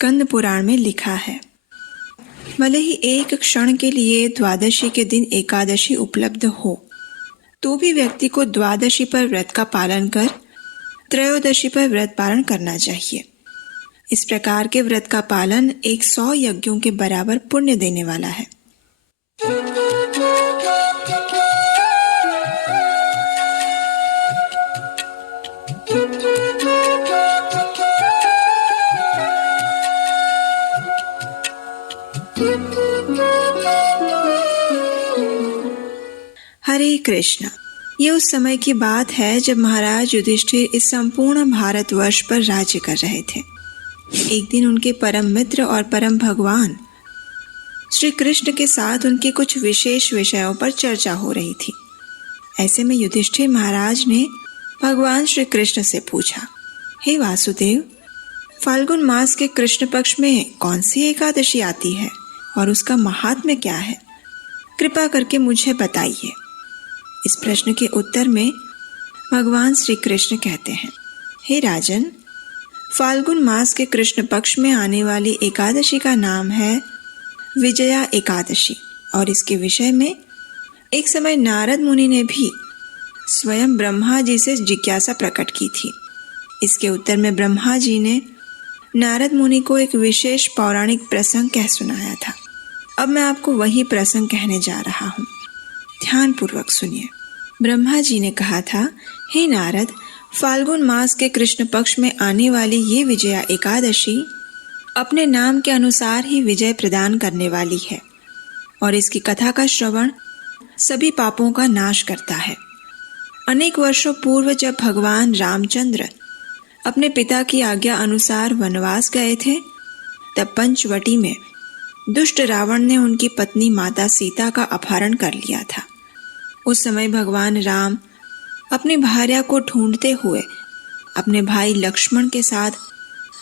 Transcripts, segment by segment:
स्कंद पुराण में लिखा है, भले ही एक क्षण के लिए द्वादशी के दिन एकादशी उपलब्ध हो, तो भी व्यक्ति को द्वादशी पर व्रत का पालन कर त्रयोदशी पर व्रत पालन करना चाहिए। इस प्रकार के व्रत का पालन 100 यज्ञों के बराबर पुण्य देने वाला है। हरे कृष्ण। ये उस समय की बात है जब महाराज युधिष्ठिर इस संपूर्ण भारतवर्ष पर राज्य कर रहे थे। एक दिन उनके परम मित्र और परम भगवान श्री कृष्ण के साथ उनके कुछ विशेष विषयों पर चर्चा हो रही थी। ऐसे में युधिष्ठिर महाराज ने भगवान श्री कृष्ण से पूछा, हे वासुदेव, फाल्गुन मास के कृष्ण पक्ष में कौन सी एकादशी आती है और उसका महात्म्य क्या है? कृपा करके मुझे बताइए। इस प्रश्न के उत्तर में भगवान श्री कृष्ण कहते हैं, हे राजन, फाल्गुन मास के कृष्ण पक्ष में आने वाली एकादशी का नाम है विजया एकादशी और इसके विषय में एक समय नारद मुनि ने भी स्वयं ब्रह्मा जी से जिज्ञासा प्रकट की थी। इसके उत्तर में ब्रह्मा जी ने नारद मुनि को एक विशेष पौराणिक प्रसंग कह सुनाया था। अब मैं आपको वही प्रसंग कहने जा रहा हूँ, ध्यान पूर्वक सुनिए। ब्रह्मा जी ने कहा था, हे नारद, फाल्गुन मास के कृष्ण पक्ष में आने वाली ये विजया एकादशी अपने नाम के अनुसार ही विजय प्रदान करने वाली है और इसकी कथा का श्रवण सभी पापों का नाश करता है। अनेक वर्षों पूर्व जब भगवान रामचंद्र अपने पिता की आज्ञा अनुसार वनवास गए थे, तब पंचवटी में दुष्ट रावण ने उनकी पत्नी माता सीता का अपहरण कर लिया था। उस समय भगवान राम अपनी भार्या को ढूंढते हुए अपने भाई लक्ष्मण के साथ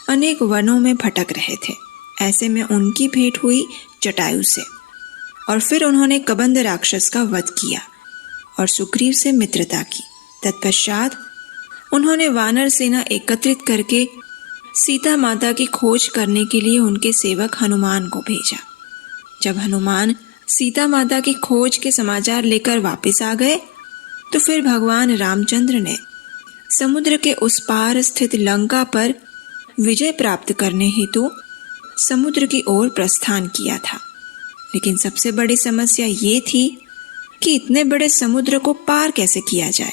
अनेक वनों में भटक रहे थे। ऐसे में उनकी भेंट हुई जटायु से और फिर उन्होंने कबंध राक्षस का वध किया और सुग्रीव से मित्रता की। तत्पश्चात उन्होंने वानर सेना एकत्रित करके सीता माता की खोज करने के लिए उनके सेवक हनुमान को भेजा। जब हनुमान सीता माता की खोज के समाचार लेकर वापस आ गए, तो फिर भगवान रामचंद्र ने समुद्र के उस पार स्थित लंका पर विजय प्राप्त करने हेतु समुद्र की ओर प्रस्थान किया था। लेकिन सबसे बड़ी समस्या ये थी कि इतने बड़े समुद्र को पार कैसे किया जाए,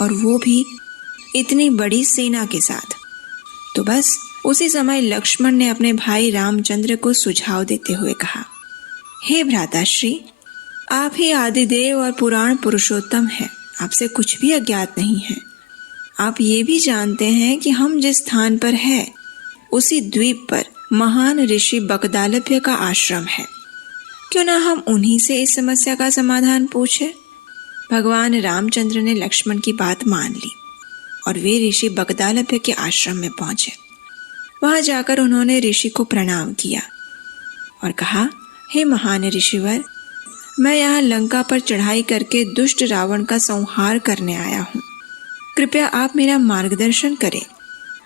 और वो भी इतनी बड़ी सेना के साथ। तो बस उसी समय लक्ष्मण ने अपने भाई रामचंद्र को सुझाव देते हुए कहा, हे भ्राताश्री, आप ही आदिदेव और पुराण पुरुषोत्तम हैं, आपसे कुछ भी अज्ञात नहीं है। आप ये भी जानते हैं कि हम जिस स्थान पर है उसी द्वीप पर महान ऋषि बकदालभ्य का आश्रम है। क्यों ना हम उन्हीं से इस समस्या का समाधान पूछे। भगवान रामचंद्र ने लक्ष्मण की बात मान ली और वे ऋषि बकदालभ्य के आश्रम में पहुंचे। वहां जाकर उन्होंने ऋषि को प्रणाम किया और कहा, हे महान ऋषिवर, मैं यहाँ लंका पर चढ़ाई करके दुष्ट रावण का संहार करने आया हूँ। कृपया आप मेरा मार्गदर्शन करें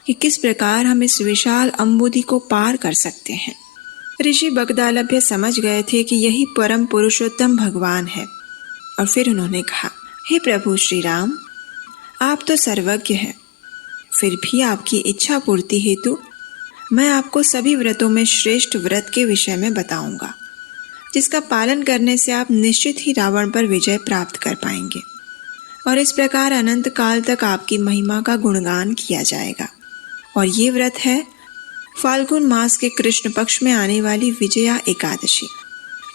कि किस प्रकार हम इस विशाल अम्बुधि को पार कर सकते हैं। ऋषि बकदालभ्य समझ गए थे कि यही परम पुरुषोत्तम भगवान है और फिर उन्होंने कहा, हे प्रभु श्री राम, आप तो सर्वज्ञ हैं, फिर भी आपकी इच्छा पूर्ति हेतु मैं आपको सभी व्रतों में श्रेष्ठ व्रत के विषय में बताऊंगा, जिसका पालन करने से आप निश्चित ही रावण पर विजय प्राप्त कर पाएंगे और इस प्रकार अनंत काल तक आपकी महिमा का गुणगान किया जाएगा। और ये व्रत है फाल्गुन मास के कृष्ण पक्ष में आने वाली विजया एकादशी।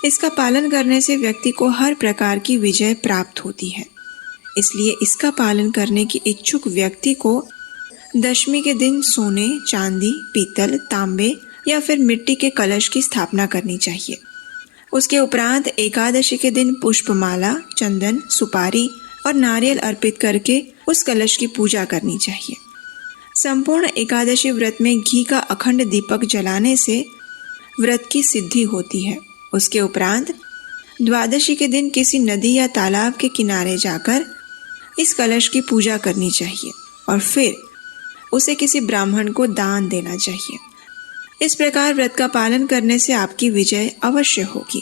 इसका पालन करने से व्यक्ति को हर प्रकार की विजय प्राप्त होती है। इसलिए इसका पालन करने की इच्छुक व्यक्ति को दशमी के दिन सोने, चांदी, पीतल, तांबे या फिर मिट्टी के कलश की स्थापना करनी चाहिए। उसके उपरांत एकादशी के दिन पुष्पमाला, चंदन, सुपारी और नारियल अर्पित करके उस कलश की पूजा करनी चाहिए। संपूर्ण एकादशी व्रत में घी का अखंड दीपक जलाने से व्रत की सिद्धि होती है। उसके उपरांत द्वादशी के दिन किसी नदी या तालाब के किनारे जाकर इस कलश की पूजा करनी चाहिए और फिर उसे किसी ब्राह्मण को दान देना चाहिए। इस प्रकार व्रत का पालन करने से आपकी विजय अवश्य होगी।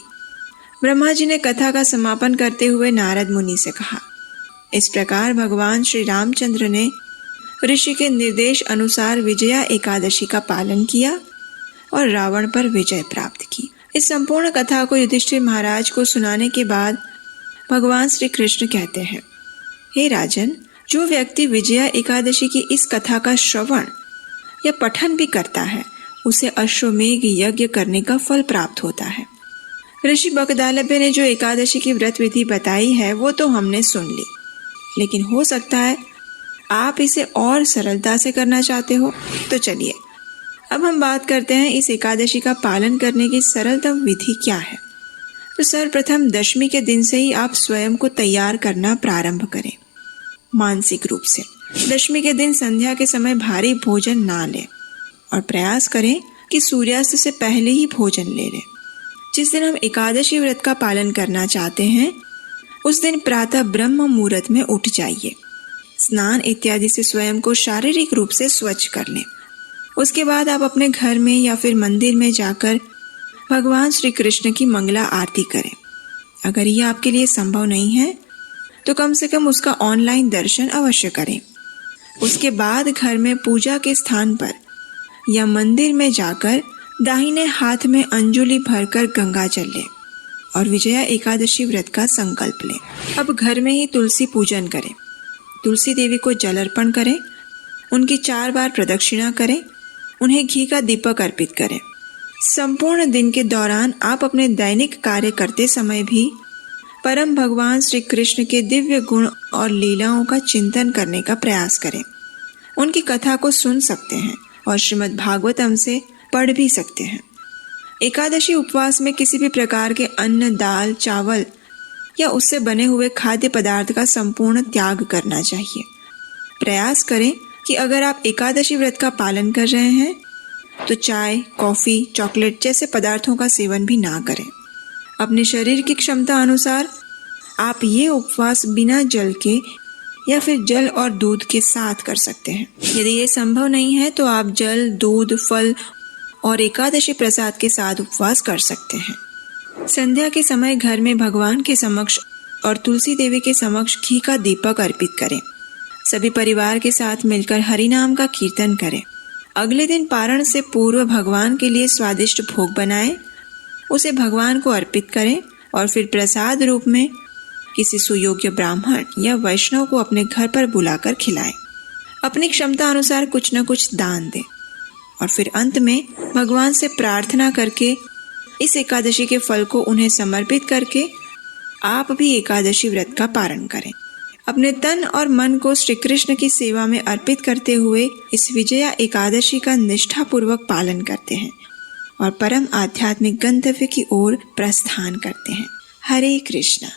ब्रह्मा जी ने कथा का समापन करते हुए नारद मुनि से कहा, इस प्रकार भगवान श्री रामचंद्र ने ऋषि के निर्देश अनुसार विजया एकादशी का पालन किया और रावण पर विजय प्राप्त की। इस संपूर्ण कथा को युधिष्ठिर महाराज को सुनाने के बाद भगवान श्री कृष्ण कहते हैं, हे राजन, जो व्यक्ति विजया एकादशी की इस कथा का श्रवण या पठन भी करता है उसे अश्वमेघ यज्ञ करने का फल प्राप्त होता है। ऋषि बकदालभ्य ने जो एकादशी की व्रत विधि बताई है वो तो हमने सुन ली, लेकिन हो सकता है आप इसे और सरलता से करना चाहते हो। तो चलिए अब हम बात करते हैं इस एकादशी का पालन करने की सरलतम विधि क्या है। तो सर्वप्रथम दशमी के दिन से ही आप स्वयं को तैयार करना प्रारंभ करें। मानसिक रूप से दशमी के दिन संध्या के समय भारी भोजन ना लें और प्रयास करें कि सूर्यास्त से पहले ही भोजन ले लें। जिस दिन हम एकादशी व्रत का पालन करना चाहते हैं उस दिन प्रातः ब्रह्म मुहूर्त में उठ जाइए। स्नान इत्यादि से स्वयं को शारीरिक रूप से स्वच्छ कर लें। उसके बाद आप अपने घर में या फिर मंदिर में जाकर भगवान श्री कृष्ण की मंगला आरती करें। अगर यह आपके लिए संभव नहीं है तो कम से कम उसका ऑनलाइन दर्शन अवश्य करें। उसके बाद घर में पूजा के स्थान पर या मंदिर में जाकर दाहिने हाथ में अंजुलि भरकर गंगा जल लें और विजया एकादशी व्रत का संकल्प लें। अब घर में ही तुलसी पूजन करें। तुलसी देवी को जल अर्पण करें, उनकी 4 बार प्रदक्षिणा करें, उन्हें घी का दीपक अर्पित करें। संपूर्ण दिन के दौरान आप अपने दैनिक कार्य करते समय भी परम भगवान श्री कृष्ण के दिव्य गुण और लीलाओं का चिंतन करने का प्रयास करें। उनकी कथा को सुन सकते हैं और श्रीमद् भागवतम से पढ़ भी सकते हैं। एकादशी उपवास में किसी भी प्रकार के अन्न, दाल, चावल या उससे बने हुए खाद्य पदार्थ का संपूर्ण त्याग करना चाहिए। प्रयास करें कि अगर आप एकादशी व्रत का पालन कर रहे हैं तो चाय, कॉफी, चॉकलेट जैसे पदार्थों का सेवन भी ना करें। अपने शरीर की क्षमता अनुसार आप ये उपवास बिना जल के या फिर जल और दूध के साथ कर सकते हैं। यदि ये संभव नहीं है तो आप जल, दूध, फल और एकादशी प्रसाद के साथ उपवास कर सकते हैं। संध्या के समय घर में भगवान के समक्ष और तुलसी देवी के समक्ष घी का दीपक अर्पित करें। सभी परिवार के साथ मिलकर हरि नाम का कीर्तन करें। अगले दिन पारण से पूर्व भगवान के लिए स्वादिष्ट भोग बनाएं, उसे भगवान को अर्पित करें और फिर प्रसाद रूप में किसी सुयोग्य ब्राह्मण या वैष्णव को अपने घर पर बुलाकर खिलाएं। अपनी क्षमता अनुसार कुछ न कुछ दान दें और फिर अंत में भगवान से प्रार्थना करके इस एकादशी के फल को उन्हें समर्पित करके आप भी एकादशी व्रत का पारण करें। अपने तन और मन को श्री कृष्ण की सेवा में अर्पित करते हुए इस विजया एकादशी का निष्ठापूर्वक पालन करते हैं और परम आध्यात्मिक गंतव्य की ओर प्रस्थान करते हैं। हरे कृष्णा।